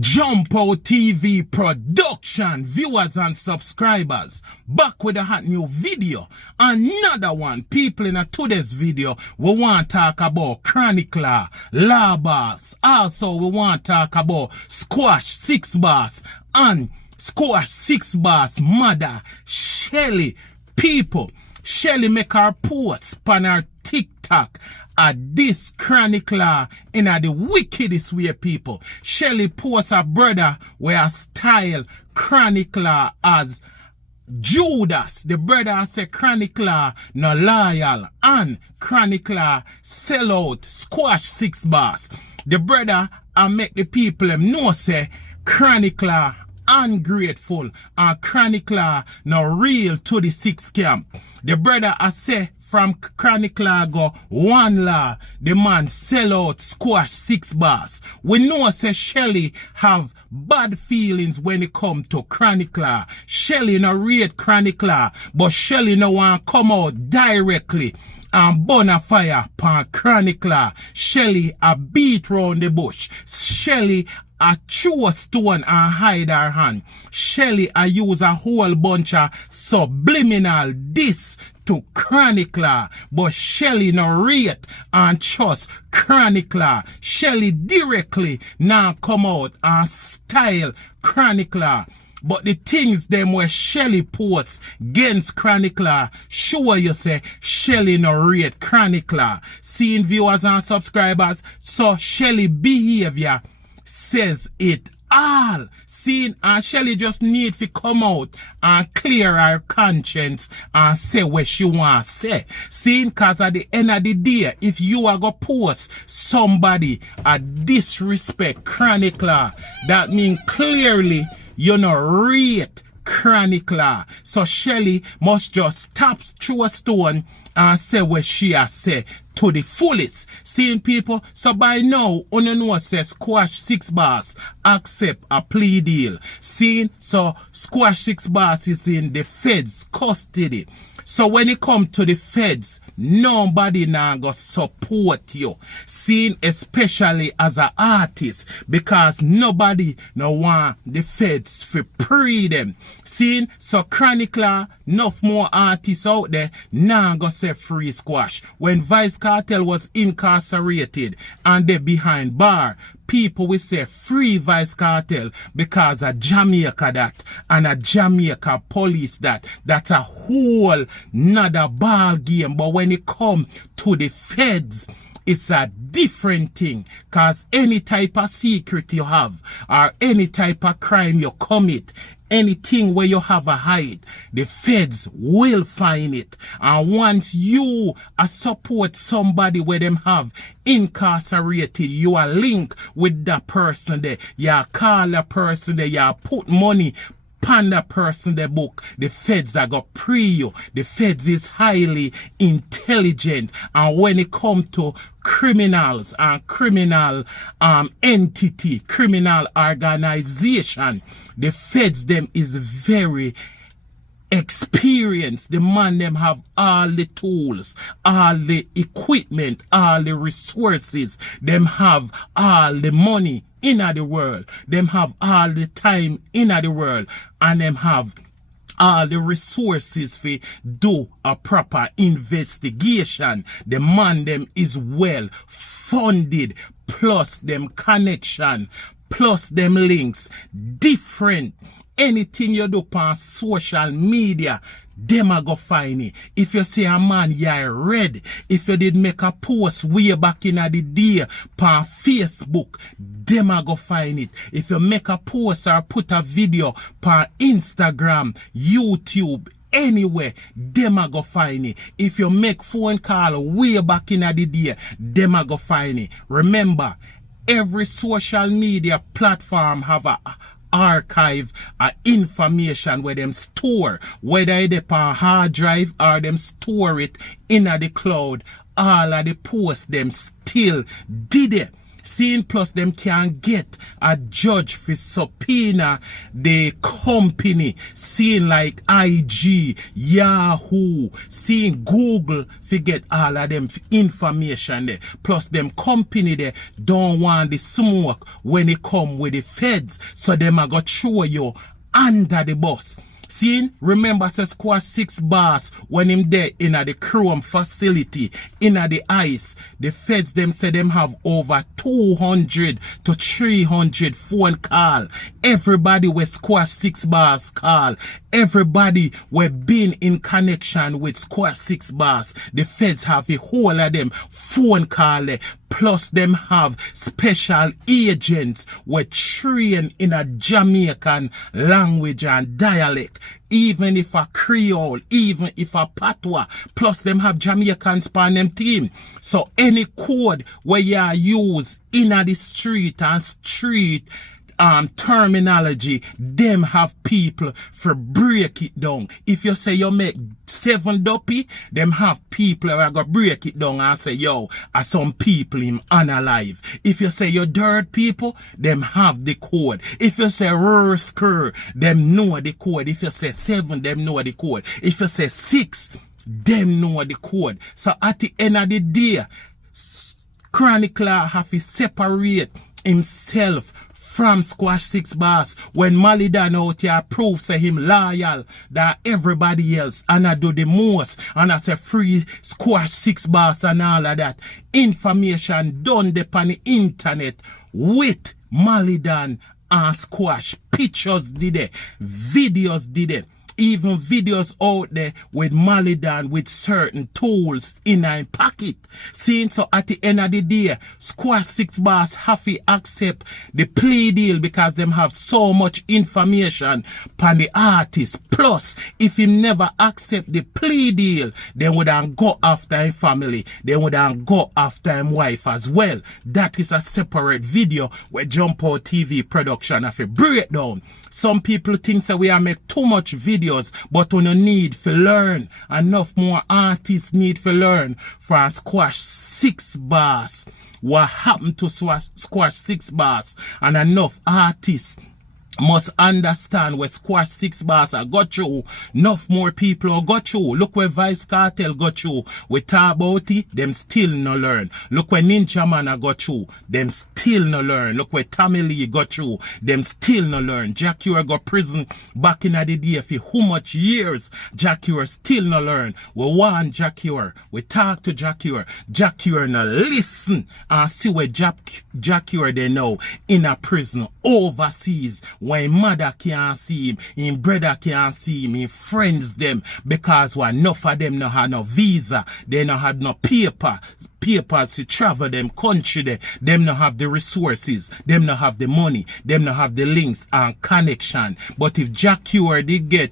Jump Out TV production, viewers and subscribers, back with a hot new video. Another one, people in today's video, we want to talk about Chronicler, Labas. Also, we want to talk about Squash 6ixBoss and Squash 6ixBoss mother, Shelly. People, Shelly make her post on her TikTok at this chronicler in the wickedest way, people. Shelly posts her brother where style chronicler as Judas. The brother say chronicler no loyal and chronicler sell out Squash 6ixBoss. The brother make the people know say chronicler ungrateful and chronicler no real to the 6 camp. The brother say from chronicler go one law, the man sell out Squash 6ixBoss. We know say Shelly have bad feelings when it come to chronicler. Shelly no rate chronicler, but Shelly no want come out directly and burn a fire pan chronicler. Shelly a beat round the bush. Shelly a chew a stone and hide her hand. Shelly a use a whole bunch of subliminal diss to chronicler, but Shelly no rate and trust chronicler. Shelly directly now come out and style chronicler. But the things them where Shelly posts against chronicler show you say Shelly no rate chronicler. Seeing viewers and subscribers, so Shelly behavior says it all. Seeing and Shelly just need to come out and clear her conscience and say what she want to say. Seeing cause at the end of the day, if you are going to post somebody a disrespect chronicler, that mean clearly you no rate chronicler. So Shelly must just tap through a stone and say what she has said to the fullest. Seeing people, so by now, you know say Squash 6ixBoss accept a plea deal. Seeing, so Squash 6ixBoss is in the feds custody. So when it come to the feds, nobody now go support you. Seeing especially as an artist, because nobody no want the feds to free them. Seeing, so chronicler, enough more artists out there now go say free Squash. When Vybz Kartel was incarcerated and they behind bar, people will say free Vybz Kartel because a Jamaica that and a Jamaica police that. That's a whole nother ball game. But when it come to the feds, it's a different thing. Cause any type of secret you have or any type of crime you commit, anything where you have a hide, the feds will find it. And once you support somebody where them have incarcerated, you are linked with that person there. You call a person there, you put money pan that person the book, the feds are got pre you. The feds is highly intelligent, and when it come to criminals and criminal entity, criminal organization, the feds them is very experienced. The man them have all the tools, all the equipment, all the resources. Them have all the money in the world. Them have all the time in the world, and them have all the resources for do a proper investigation. The man them is well funded, plus them connection, plus them links, different. Anything you do on social media, them a go find it. If you say a man you read, if you did make a post way back in the day on Facebook, them a go find it. If you make a post or put a video on Instagram, YouTube, anywhere, them a go find it. If you make phone call way back in the day, them a go find it. Remember, every social media platform have a archive information where them store, whether it's on hard drive or them store it in the cloud. All of the posts them still did it. Seeing plus them can get a judge for subpoena the company. Seeing like IG, Yahoo, seeing Google for get all of them information there. Plus them company there don't want the smoke when it come with the feds. So them a go throw you under the bus. See, remember say 6ixBoss when him there in the Chrome facility, in the ice, the feds them say them have over 200 to 300 phone call. Everybody with 6ixBoss call. Everybody we been in connection with 6ixBoss. The feds have a whole of them phone call. Plus them have special agents we train in a Jamaican language and dialect. Even if a Creole, even if a Patois, plus them have Jamaicans on them team. So any code where you use in the street and street terminology, them have people for break it down. If you say you make 7 duppy, them have people who are going to break it down and say, yo, are some people him unalive. If you say you dirt people, them have the code. If you say rursker, them know the code. If you say 7, them know the code. If you say 6, them know the code. So at the end of the day, Chronicler have to separate himself from 6ixBoss when Malidan out here prove say him loyal than everybody else and I do the most and I say free 6ixBoss and all of that. Information done upon the internet with Malidan and Squash. Pictures did it, videos did it. Even videos out there with Malidan with certain tools in a pocket. Seeing so at the end of the day, 6ixBoss have to accept the plea deal because them have so much information upon the artist. Plus, if he never accept the plea deal, then would go after his family. They would go after his wife as well. That is a separate video where Jump Out TV production have a breakdown. Some people think that we are make too much videos, but we need to learn. Enough more artists need to learn from 6ixBoss. What happened to 6ixBoss? And enough artists must understand where 6ixBoss got you. Enough more people got you. Look where Vice Cartel got you. We talk about it, them still no learn. Look where Ninja Man got you. Them still no learn. Look where Tommy Lee got you. Them still no learn. Jack Ure got prison back in the day for how much years. Jack Ure still no learn. We want Jack Ure. We talk to Jack Ure. Jack Ure no listen and see where Jack Ure they know in a prison overseas. When mother can't see him, his brother can't see him, his friends them, because enough of them no have no visa, they no have no papers to travel them country, them no have the resources, them no have the money, them no have the links and connection. But if Jack Ure did get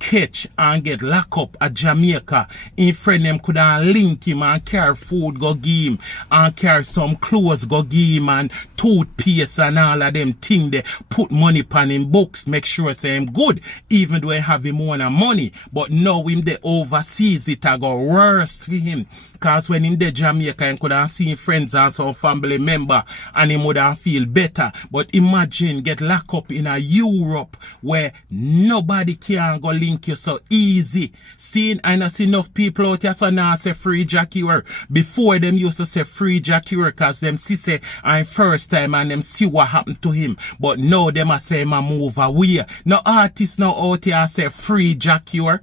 catch and get locked up at Jamaica, in friend them could link him and carry food go give him and carry some clothes go give him and toothpaste and all of them thing they put money upon him books, make sure say him good, even though he have him more money. But now him they overseas it a go worse for him. Cause when in the Jamaica he could have seen friends and some family member and he would have feel better. But imagine get locked up in a Europe where nobody can go link you so easy. Seeing I see enough people out here so now say free Jack Ure. Before them used to say free Jack Ure cause them see say I'm first time and them see what happened to him. But now them a say him a move away. No artist now out here say free Jack Ure.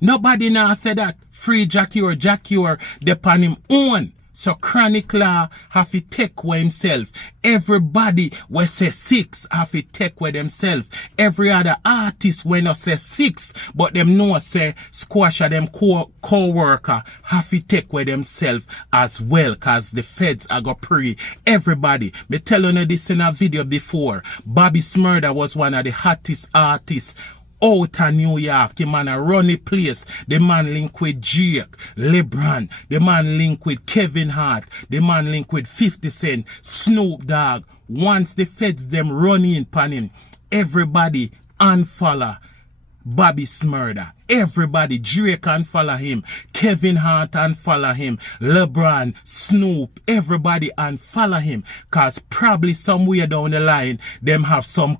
Nobody now say that. Free Jack Ure depend him own. So Chronicler have to take with himself. Everybody will say 6 have to take with themselves. Every other artist will not say 6, but them know say squash of them co-worker have to take with themselves as well, cause the feds are go pre everybody. Me tell you this in a video before. Bobby Smurda was one of the hottest artists out of New York. The man a run the place. The man link with Jake, LeBron. The man link with Kevin Hart. The man link with 50 Cent, Snoop Dogg. Once the feds them run in pan him, everybody unfollow Bobby's murder. Everybody, Drake and follow him, Kevin Hart and follow him, LeBron, Snoop, everybody and follow him. Cause probably somewhere down the line, them have some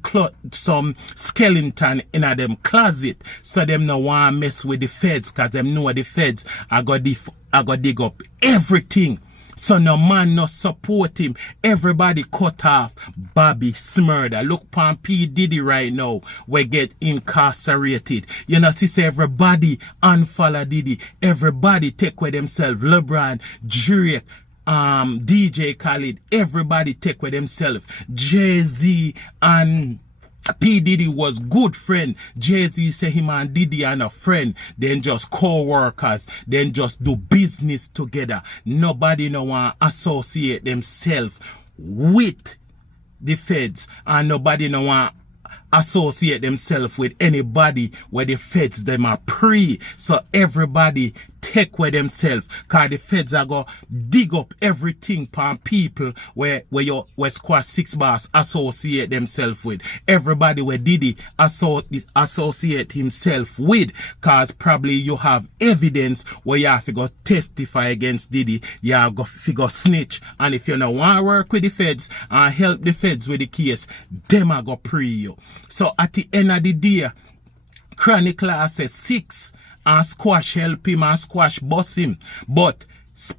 skeleton in a them closet. So them no want to mess with the feds, cause them know the feds I got dig up everything. So no man no support him. Everybody cut off Bobby's murder. Look pan P. Diddy right now. We get incarcerated. You know, see everybody unfollow Diddy. Everybody take with themselves. LeBron, Drake, DJ Khaled. Everybody take with themselves. Jay-Z and P. Diddy was good friend. Jay-Z say him and Diddy and a friend. Then just co-workers. Then just do business together. Nobody no want associate themselves with the feds. And nobody no want associate themselves with anybody where the feds them are pre. So everybody take with themselves, cause the feds are go dig up everything pan people where squash 6ixBoss associate themselves with. Everybody where Diddy associate himself with, cause probably you have evidence where you have to go testify against Diddy, you have to go snitch, and if you don't want to work with the feds and help the feds with the case, them are go pre you. So at the end of the day, Chronicler says 6 and squash help him and squash boss him. But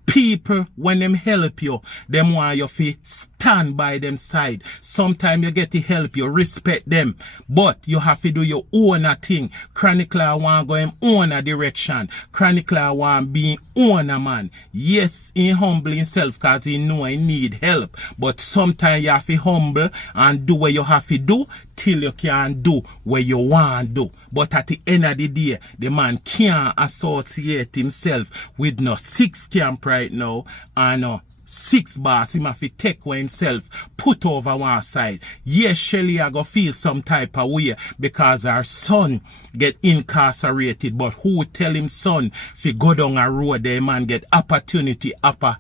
people, when them help you, them want you to stand by them side. Sometimes you get to help you, respect them. But you have to do your own thing. Chronicler want go him own a direction. Chronicler want be own a man. Yes, he humble himself because he know he need help. But sometimes you have to humble and do what you have to do till you can do what you want to do. But at the end of the day, the man can't associate himself with no 6 camp right now and no 6ixBoss. Him have to take for himself, put over one side. Yes, Shelly I go feel some type of way because her son get incarcerated, but who tell him son if go down a road there man get opportunity after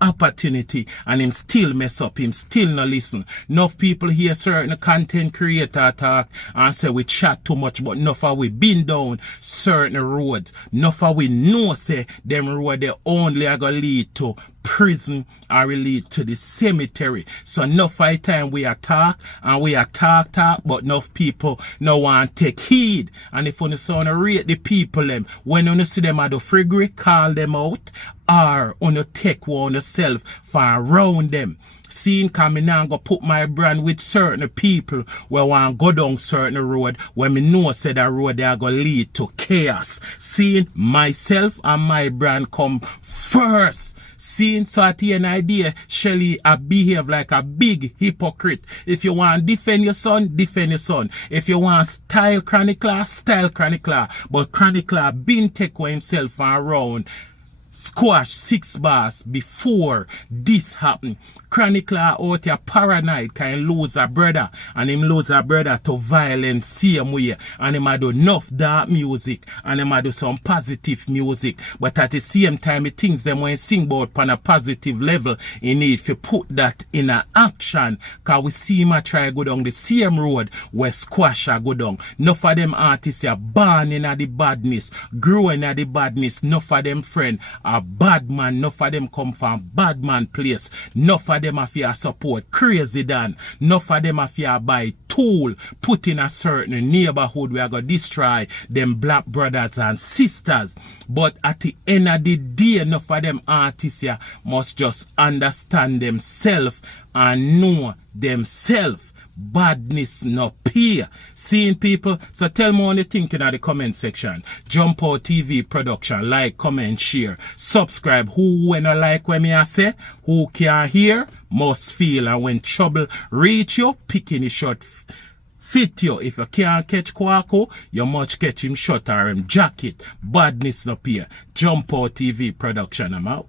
opportunity and him still mess up, him still no listen. Enough people hear certain content creator talk and say we chat too much, but enough of we been down certain roads. Enough of we know say them road they only are gonna lead to prison or lead to the cemetery. So enough of time we attack and we talk, but enough people no want take heed. And if you want to rate the people them, when you see them at the frigate, call them out or on you take one yourself for around them. Seeing coming now go put my brand with certain people where want go down certain road when me know say that road they are going to lead to chaos. Seeing myself and my brand come first. Seeing so at the end idea, Shelly I behave like a big hypocrite. If you want to defend your son, defend your son. If you want style Chronicler, style Chronicler. But Chronicler been take away himself around squash 6ixBoss before this happened. Chronicler out here paranoid can lose a brother and him lose a brother to violence same way and him a do enough dark music and him a do some positive music, but at the same time he thinks them when sing about on a positive level he need to put that in a action, cause we see him a try go down the same road where squash a go down. Enough of them artists are born in a the badness, growing at the badness. Enough of them friend a bad man, enough of them come from bad man place. Enough of them have to support Crazy Dan. Enough of them have to buy tool, put in a certain neighborhood where go destroy them black brothers and sisters. But at the end of the day, enough of them artists here must just understand themselves and know themselves. Badness no peer. Seeing people, so tell me what you think in the comment section. Jump Out TV production, like, comment, share, subscribe. Who when I like when me I say, who can hear must feel, and when trouble reach you, picking the shot fit you. If you can't catch Kwaku, you must catch him shot or him jacket. Badness no peer. Jump Out TV production, I'm out.